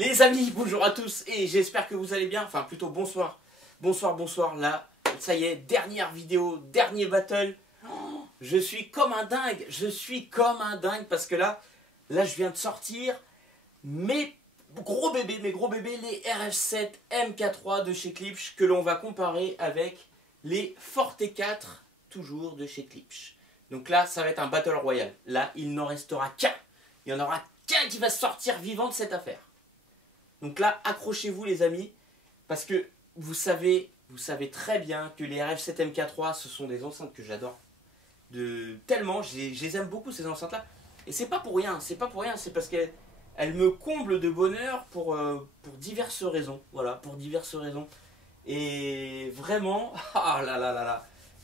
Les amis, bonjour à tous et j'espère que vous allez bien. Enfin, plutôt bonsoir. Bonsoir. Là, ça y est, dernière vidéo, dernier battle. Oh, je suis comme un dingue. Parce que là, je viens de sortir mes gros bébés, les RF7 MK3 de chez Klipsch que l'on va comparer avec les Forte 4, toujours de chez Klipsch. Donc là, ça va être un battle royal. Là, il n'en restera qu'un. Il n'y en aura qu'un qui va sortir vivant de cette affaire. Donc là, accrochez-vous les amis, parce que vous savez très bien que les RF7 MK3, ce sont des enceintes que j'adore. Tellement, je les aime beaucoup ces enceintes-là. Et c'est pas pour rien, c'est parce qu'elles me comblent de bonheur pour diverses raisons. Voilà, pour diverses raisons. Et vraiment, ah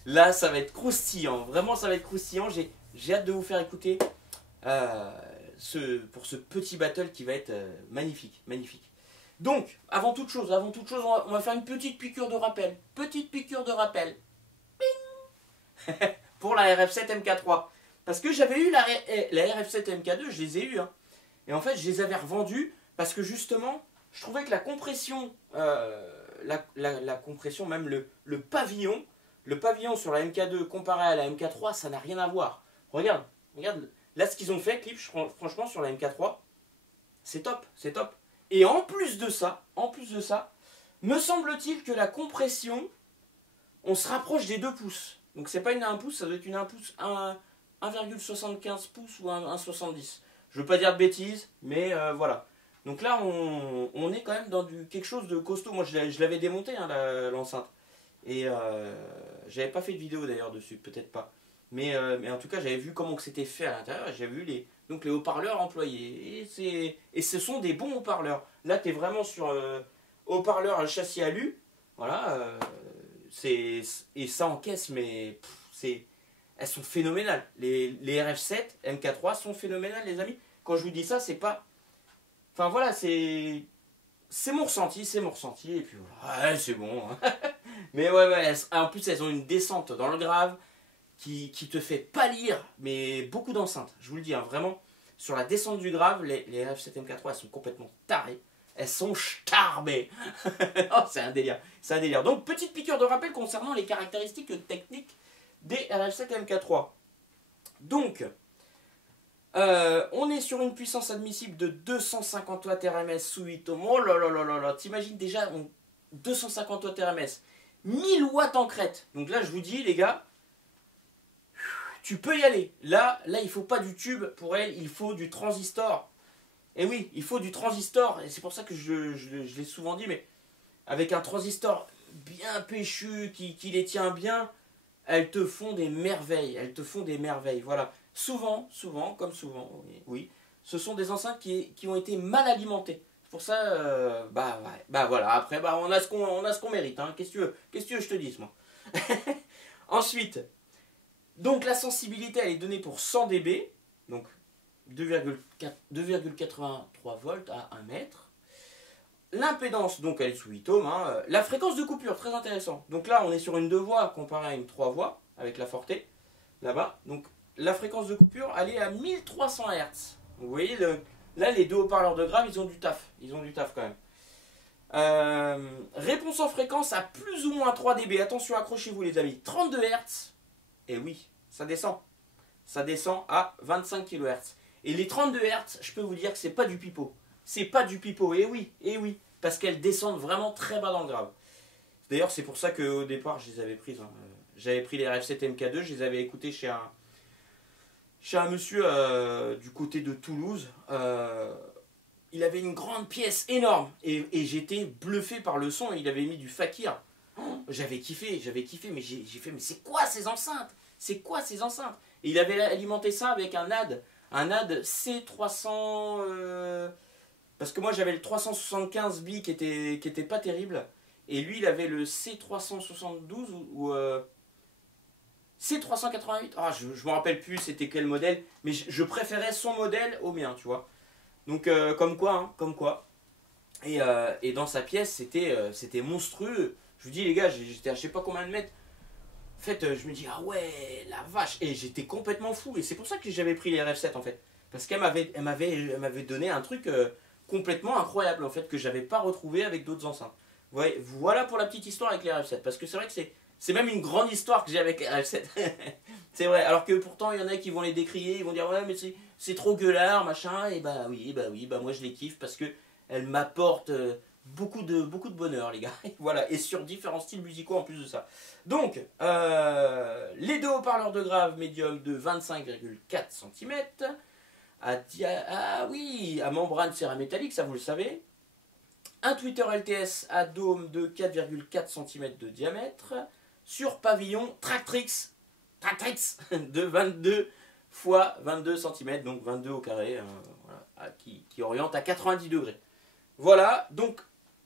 là, ça va être croustillant. Vraiment, ça va être croustillant. J'ai hâte de vous faire écouter pour ce petit battle qui va être magnifique. Donc, avant toute chose, on va faire une petite piqûre de rappel. Bing pour la RF7 MK3. Parce que j'avais eu la RF7 MK2, je les ai eu. Hein. Et en fait, je les avais revendus parce que justement, je trouvais que la compression, la compression, même le pavillon sur la MK2 comparé à la MK3, ça n'a rien à voir. Regarde. Là, ce qu'ils ont fait, Klipsch, franchement, sur la MK3, c'est top. Et en plus de ça, me semble-t-il que la compression, on se rapproche des 2 pouces. Donc c'est pas une 1 pouce, ça doit être une 1 pouce, 1,75 pouces ou 1,70. Je veux pas dire de bêtises, mais voilà. Donc là, on est quand même dans quelque chose de costaud. Moi, je l'avais démonté, hein, l'enceinte. Et j'avais pas fait de vidéo d'ailleurs dessus, peut-être pas. Mais en tout cas, j'avais vu comment c'était fait à l'intérieur. J'avais vu les haut-parleurs employés. Et ce sont des bons haut-parleurs. Là, tu es vraiment sur haut-parleur châssis alu. Voilà. Et ça encaisse, mais elles sont phénoménales. Les RF7, MK3 sont phénoménales, les amis. Quand je vous dis ça, c'est pas... Enfin voilà, c'est mon ressenti. Et puis voilà, ouais, c'est bon. Mais ouais, en plus, elles ont une descente dans le grave qui te fait pâlir, mais beaucoup d'enceintes. Je vous le dis, hein, vraiment, sur la descente du grave, les RF7 MK3, elles sont complètement tarées. Elles sont starbées. Oh, c'est un délire. Donc, petite piqûre de rappel concernant les caractéristiques techniques des RF7 MK3. Donc, on est sur une puissance admissible de 250 watts RMS sous 8 ohms. Oh là, t'imagines déjà 250 watts RMS, 1000 watts en crête. Donc là, je vous dis, les gars, tu peux y aller. Là, il faut pas du tube pour elle, il faut du transistor. Et oui, il faut du transistor. Et c'est pour ça que je l'ai souvent dit, mais avec un transistor bien péchu, qui les tient bien, elles te font des merveilles. Voilà. Souvent, oui, ce sont des enceintes qui ont été mal alimentées. C'est pour ça, voilà. Après, on a ce qu'on mérite. Hein. Qu'est-ce que tu veux que je te dise, moi. Ensuite, donc la sensibilité, elle est donnée pour 100 dB, donc 2,83 volts à 1 mètre. L'impédance, donc elle est sous 8 ohms. Hein. La fréquence de coupure, très intéressant. Donc là, on est sur une 2 voix comparée à une 3 voix avec la Forte, là-bas. Donc la fréquence de coupure, elle est à 1300 Hz. Vous voyez, là, les deux haut-parleurs de grave, ils ont du taf. Quand même. Réponse en fréquence à plus ou moins 3 dB. Attention, accrochez-vous les amis. 32 Hz. Et oui, ça descend. Ça descend à 25 kHz. Et les 32 Hz, je peux vous dire que c'est pas du pipeau. Et oui. Parce qu'elles descendent vraiment très bas dans le grave. D'ailleurs, c'est pour ça qu'au départ, je les avais prises. Hein. J'avais pris les RF7 MK2, je les avais écoutées chez un monsieur du côté de Toulouse. Il avait une grande pièce énorme. Et j'étais bluffé par le son. Il avait mis du fakir. J'avais kiffé, mais j'ai fait, mais c'est quoi ces enceintes? Et il avait alimenté ça avec un NAD C300, parce que moi j'avais le 375 bi qui était pas terrible, et lui il avait le C372 ou C388, je me rappelle plus c'était quel modèle, mais je préférais son modèle au mien, tu vois. Donc comme quoi. Et dans sa pièce c'était monstrueux. Je vous dis les gars, j'étais à je sais pas combien de mètres. En fait, je me dis, ah ouais, la vache. Et j'étais complètement fou. Et c'est pour ça que j'avais pris les RF7 en fait. Parce qu'elle m'avait donné un truc complètement incroyables en fait que j'avais pas retrouvé avec d'autres enceintes. Ouais, voilà pour la petite histoire avec les RF7, parce que c'est vrai que c'est même une grande histoire que j'ai avec les RF7. C'est vrai, alors que pourtant il y en a qui vont les décrier, ils vont dire ouais mais c'est trop gueulard, machin, et bah oui, moi je les kiffe parce que elles m'apportent beaucoup de bonheur les gars. Voilà, et sur différents styles musicaux en plus de ça. Donc, les deux haut-parleurs de grave médium de 25,4 cm, à membrane céramétallique, ça vous le savez. Un tweeter LTS à dôme de 4,4 cm de diamètre sur pavillon Tractrix de 22 x 22 cm, donc 22 au carré, voilà, qui oriente à 90 degrés. Voilà, donc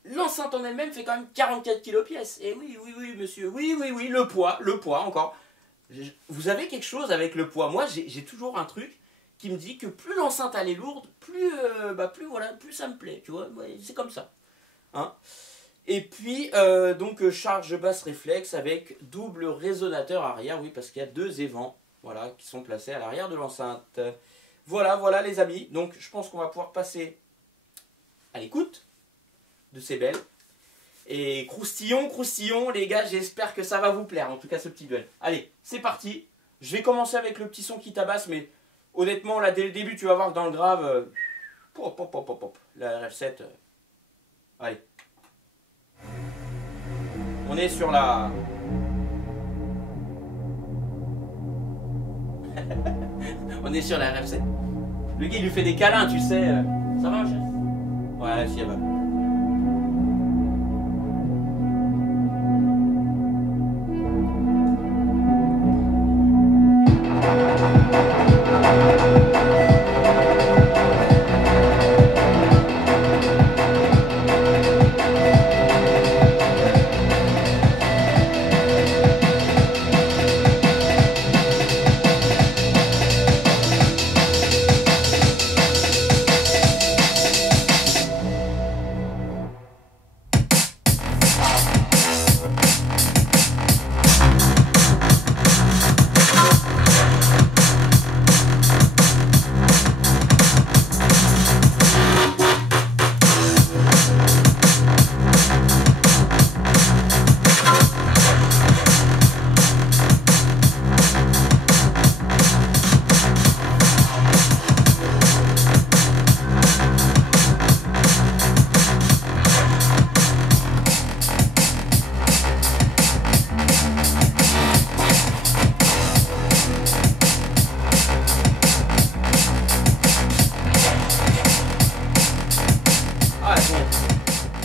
l'enceinte en elle-même fait quand même 44 kg pièce. Et oui, monsieur, oui, le poids encore. Vous avez quelque chose avec le poids. Moi, j'ai toujours un truc qui me dit que plus l'enceinte elle est lourde, plus ça me plaît, tu vois, c'est comme ça. Hein. Et puis, charge basse réflexe avec double résonateur arrière, oui, parce qu'il y a deux évents, voilà, qui sont placés à l'arrière de l'enceinte. Voilà les amis, donc je pense qu'on va pouvoir passer à l'écoute de ces belles. Et croustillon, les gars, j'espère que ça va vous plaire, en tout cas ce petit duel. Allez, c'est parti. Je vais commencer avec le petit son qui tabasse, mais honnêtement, là, dès le début, tu vas voir que dans le grave, la RF7, allez. On est sur la... On est sur la RF7. Le gars, il lui fait des câlins, tu sais. Ça va, chef? Ouais, si, elle va.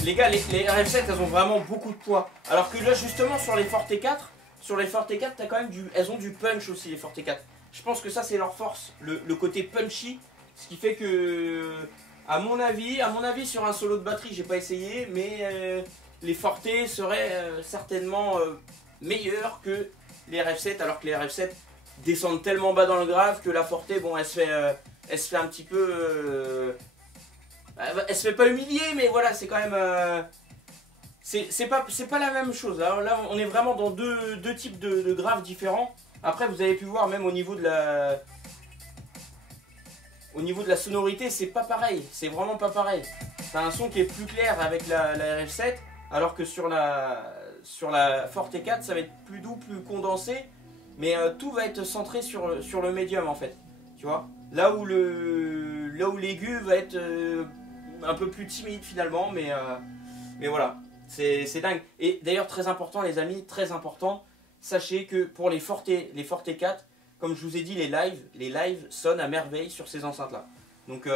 Les gars, les RF7 elles ont vraiment beaucoup de poids. Alors que là justement sur les Forte 4, t'as quand même elles ont du punch aussi les Forte 4. Je pense que ça c'est leur force, le côté punchy. Ce qui fait que, à mon avis sur un solo de batterie, j'ai pas essayé, mais les Forte seraient certainement meilleurs que les RF7, alors que les RF7 descendent tellement bas dans le grave que la Forte, bon, elle se fait un petit peu... elle se fait pas humilier, mais voilà, c'est quand même... c'est pas la même chose. Alors là, on est vraiment dans deux types de graves différents. Après, vous avez pu voir, même au niveau de la... sonorité, c'est pas pareil. C'est vraiment pas pareil. T'as un son qui est plus clair avec la RF7, alors que sur la Forte 4, ça va être plus doux, plus condensé. Mais tout va être centré sur le médium, en fait. Tu vois, là où l'aigu va être un peu plus timide finalement, mais voilà, c'est dingue. Et d'ailleurs, très important les amis, très important, sachez que pour les Forte 4, comme je vous ai dit, les lives sonnent à merveille sur ces enceintes là. Donc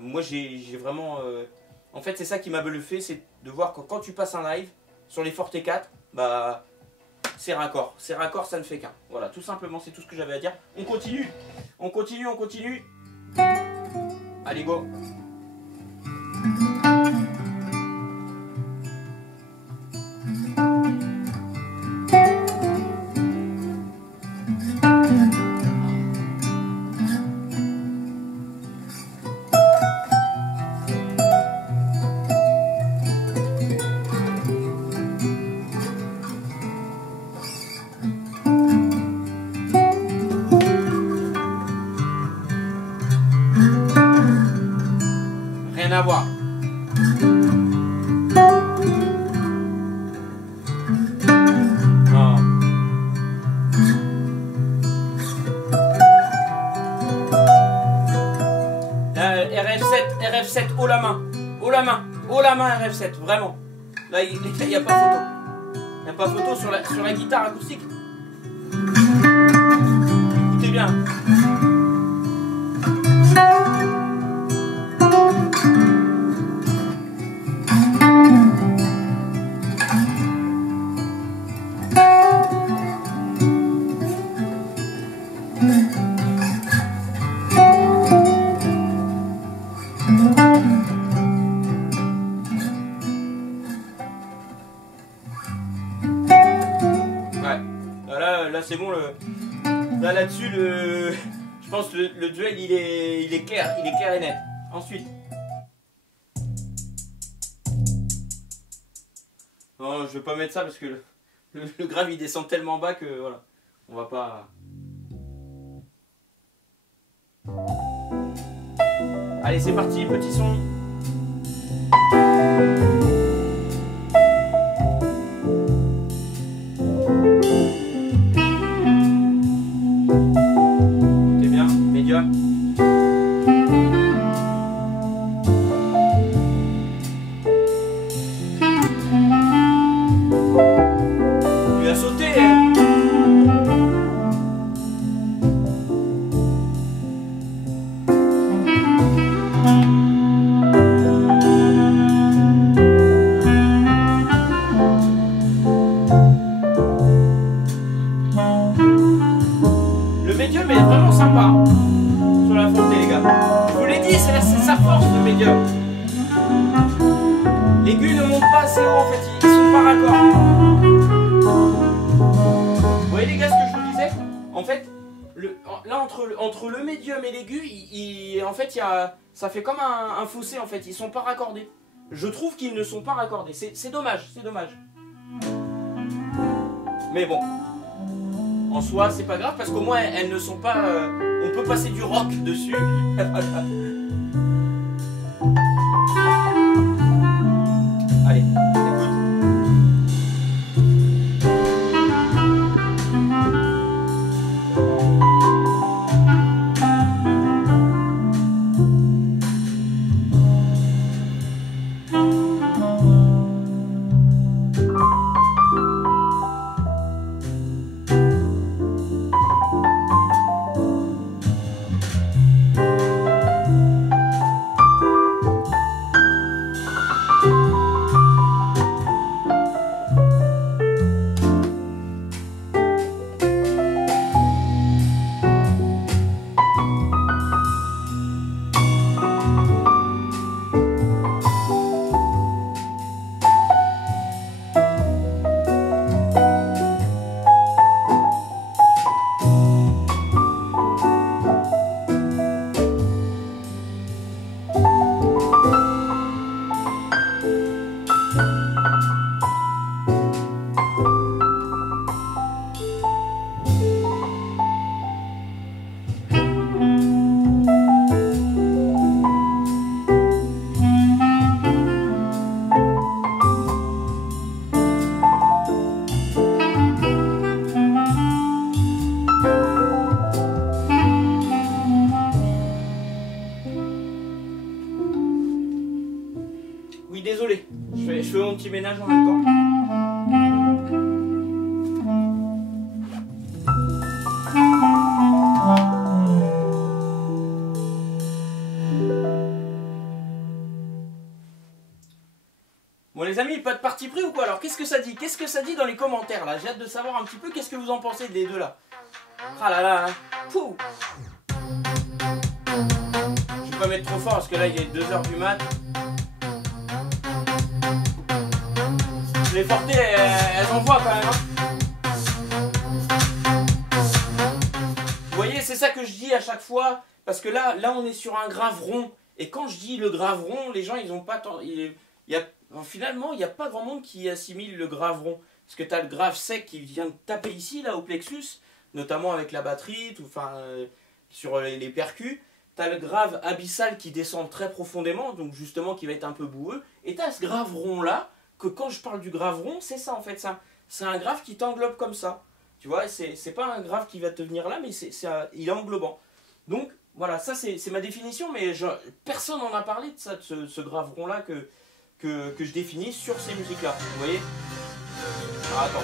moi j'ai vraiment... en fait c'est ça qui m'a bluffé, c'est de voir que quand tu passes un live sur les Forte 4, bah... c'est raccord, ça ne fait qu'un. Voilà, tout simplement, c'est tout ce que j'avais à dire. On continue. Allez, go. Rien à voir. RF7 haut la main. Haut la main. Haut la main RF7. Vraiment. Là, il n'y a pas photo. Il n'y a pas photo sur la guitare acoustique. Écoutez bien. Là c'est bon, là-dessus, je pense que le duel il est clair et net. Ensuite. Non, je vais pas mettre ça parce que le grave il descend tellement bas que voilà, on va pas... Allez, c'est parti, petit son. Écoutez bien, médium. Il a sauté, hein. Mais vraiment sympa sur la fontaine, les gars. Je vous l'ai dit, c'est sa force, le médium. L'aigu ne monte pas assez haut, en fait, ils sont pas raccords. Vous voyez, les gars, ce que je vous disais? En fait, là, entre le médium et l'aigu, en fait, ça fait comme un fossé, en fait. Ils sont pas raccordés. Je trouve qu'ils ne sont pas raccordés. C'est dommage, c'est dommage. Mais bon. En soi, c'est pas grave parce qu'au moins elles ne sont pas. On peut passer du rock dessus. Allez, écoute. Oui, désolé, je fais mon petit ménage en même temps. Bon les amis, pas de parti pris ou quoi? Alors qu'est-ce que ça dit? Qu'est-ce que ça dit dans les commentaires là? J'ai hâte de savoir un petit peu qu'est-ce que vous en pensez des deux là. Ah là là, pouh. Je vais pas mettre trop fort parce que là il est 2 h du mat. Les fortées, elles envoient quand même. Hein. Vous voyez, c'est ça que je dis à chaque fois. Parce que là on est sur un grave rond. Et quand je dis le grave rond, les gens, ils ont pas tant... Finalement, il n'y a pas grand monde qui assimile le grave rond. Parce que tu as le grave sec qui vient de taper ici, là, au plexus. Notamment avec la batterie, sur les percus. Tu as le grave abyssal qui descend très profondément. Donc justement, qui va être un peu boueux. Et tu as ce grave rond-là. Que quand je parle du grave rond, c'est ça en fait, c'est un grave qui t'englobe comme ça. Tu vois, c'est pas un grave qui va te venir là, mais il est englobant. Donc Voilà, ça c'est ma définition, mais personne n'en a parlé de ça, de ce grave rond là que je définis sur ces musiques là. Vous voyez? Ah, attends.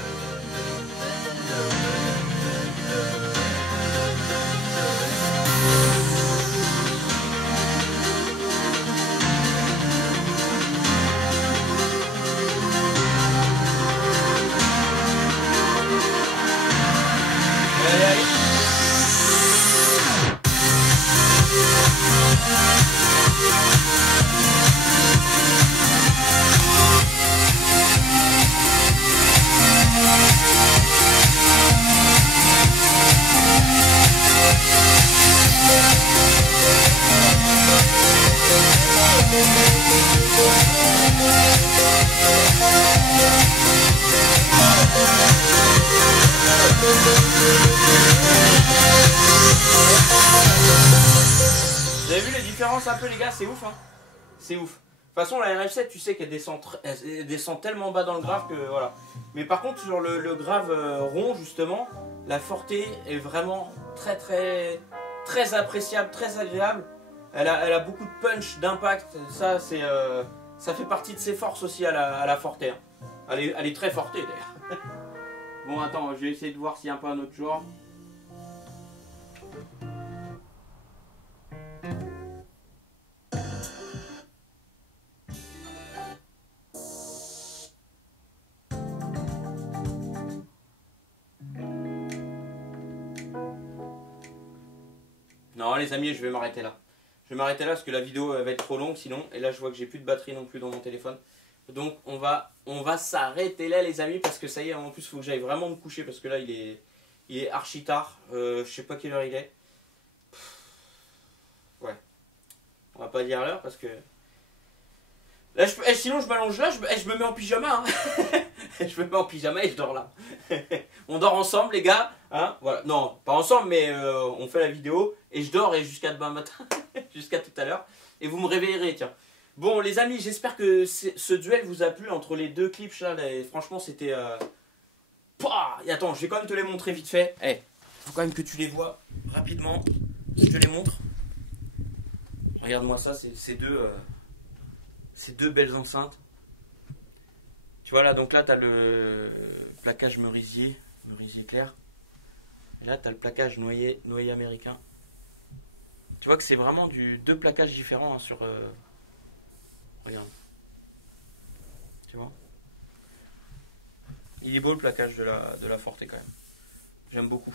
Allez, allez. Vous avez vu les différences un peu les gars, c'est ouf hein. C'est ouf. De toute façon la RF7 tu sais qu'elle descend tellement bas dans le grave que voilà. Mais par contre sur le grave rond justement, la Forte est vraiment très appréciable, très agréable. Elle a beaucoup de punch, d'impact, ça fait partie de ses forces aussi à la Forte. Hein. Elle est très Forte d'ailleurs. Bon attends, je vais essayer de voir s'il y a un peu un autre genre. Non les amis, je vais m'arrêter là. Je vais m'arrêter là parce que la vidéo va être trop longue sinon. Et là je vois que j'ai plus de batterie non plus dans mon téléphone. Donc on va s'arrêter là les amis parce que ça y est, en plus il faut que j'aille vraiment me coucher parce que là il est archi tard. Je sais pas quelle heure il est. Ouais. On va pas dire l'heure parce que... Là, sinon je m'allonge là, je me mets en pyjama. Hein. Je me mets en pyjama et je dors là. On dort ensemble les gars. Hein, voilà. Non, pas ensemble mais on fait la vidéo et je dors et jusqu'à demain matin. Jusqu'à tout à l'heure. Et vous me réveillerez tiens. Bon les amis, j'espère que ce duel vous a plu entre les deux clips là. Franchement c'était... Et attends, je vais quand même te les montrer vite fait. Il faut quand même que tu les vois rapidement. Je te les montre. Regarde-moi ça, c'est deux belles enceintes. Tu vois là, donc là tu as le plaquage merisier clair. Et là tu as le plaquage noyer américain. Tu vois que c'est vraiment deux plaquages différents hein, sur... Regarde. Tu vois? Il est beau le plaquage de la Forte quand même. J'aime beaucoup.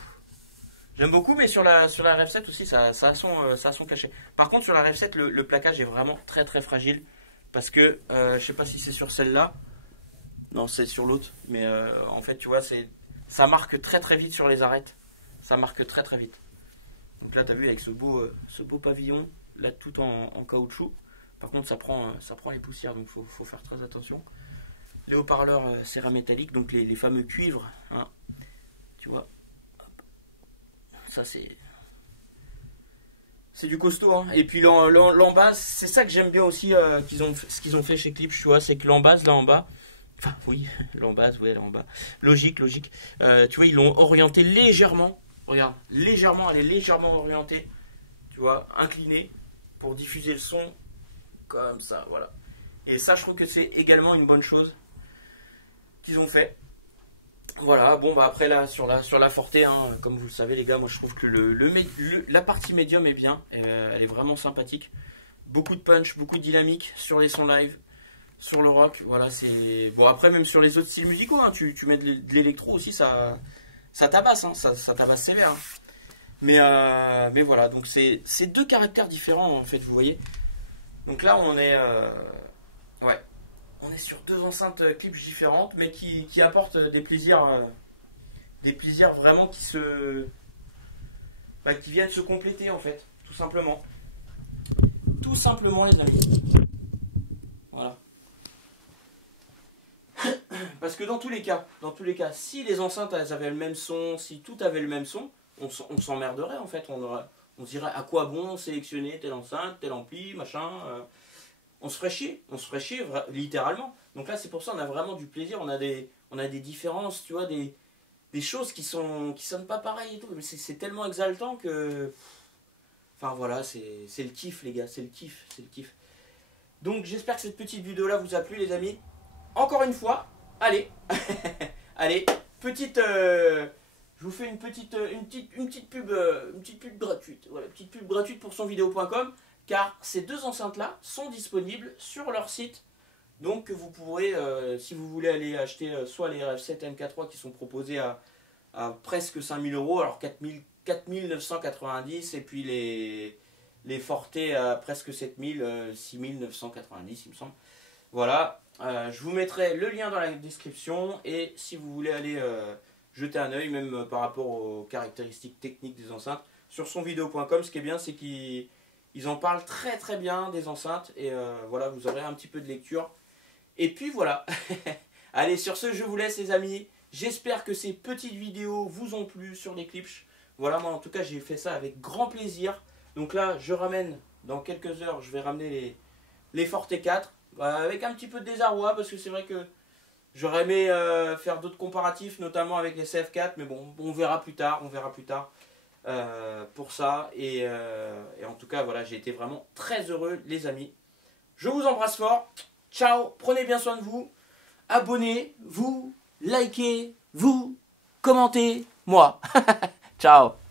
J'aime beaucoup, mais sur la RF7 aussi, ça a son cachet. Par contre, sur la RF7, le plaquage est vraiment très fragile. Parce que, je sais pas si c'est sur celle-là. Non, c'est sur l'autre. Mais en fait, tu vois, ça marque très vite sur les arêtes. Ça marque très vite. Donc là, tu as vu avec ce beau pavillon, là tout en caoutchouc. Par contre, ça prend les poussières, donc il faut faire très attention. Les haut-parleurs céramétalliques, donc les fameux cuivres. Hein. Tu vois, ça c'est du costaud. Hein. Et puis l'embase, c'est ça que j'aime bien aussi, ce qu'ils ont fait chez Klipsch, tu vois, c'est que l'embase là en bas, enfin oui, l'embase, ouais, là en bas, logique. Tu vois, ils l'ont orienté légèrement. Regarde, elle est légèrement orientée, tu vois, inclinée pour diffuser le son comme ça, voilà. Et ça, je trouve que c'est également une bonne chose qu'ils ont fait. Voilà, bon, bah après là, sur la Forte, hein, comme vous le savez, les gars, moi je trouve que la partie médium est bien, elle est vraiment sympathique. Beaucoup de punch, beaucoup de dynamique sur les sons live, sur le rock, voilà, c'est... Bon, après, même sur les autres styles musicaux, hein, tu mets de l'électro aussi, ça tabasse, hein, ça tabasse sévère. Hein. Mais voilà, donc c'est deux caractères différents, en fait, vous voyez. Donc là, on est sur deux enceintes Klipsch différentes, mais qui apportent des plaisirs vraiment qui viennent se compléter, en fait, tout simplement. Tout simplement, les amis. Voilà. Parce que dans tous les cas, si les enceintes elles avaient le même son, si tout avait le même son, on s'emmerderait en fait. On se dirait à quoi bon sélectionner telle enceinte, tel ampli, machin. On se ferait chier, littéralement. Donc là c'est pour ça on a vraiment du plaisir, on a des différences, tu vois, des choses qui sonnent pas pareil et tout. Mais c'est tellement exaltant que Enfin voilà, c'est le kiff les gars, c'est le kiff, c'est le kiff. Donc j'espère que cette petite vidéo là vous a plu les amis. Encore une fois, allez, allez, petite, je vous fais une petite pub gratuite. Voilà, petite pub gratuite pour sonvideo.com, car ces deux enceintes là sont disponibles sur leur site. Donc vous pourrez, si vous voulez aller acheter soit les RF7 MK3 qui sont proposés à presque 5000 €, alors 4990, et puis les Forte à presque 7000, 6990 il me semble. Voilà, je vous mettrai le lien dans la description, et si vous voulez aller jeter un oeil, même par rapport aux caractéristiques techniques des enceintes, sur sonvideo.com, ce qui est bien c'est qu'ils en parlent très très bien des enceintes, et voilà, vous aurez un petit peu de lecture. Et puis voilà, allez, sur ce je vous laisse les amis, j'espère que ces petites vidéos vous ont plu sur les Klipsch. Voilà, moi en tout cas j'ai fait ça avec grand plaisir. Donc là je ramène, dans quelques heures je vais ramener les Forte 4, avec un petit peu de désarroi parce que c'est vrai que j'aurais aimé faire d'autres comparatifs, notamment avec les CF4, mais bon, on verra plus tard, pour ça. Et en tout cas voilà, j'ai été vraiment très heureux les amis. Je vous embrasse fort. Ciao, prenez bien soin de vous, abonnez-vous, likez-vous, commentez-moi. Ciao.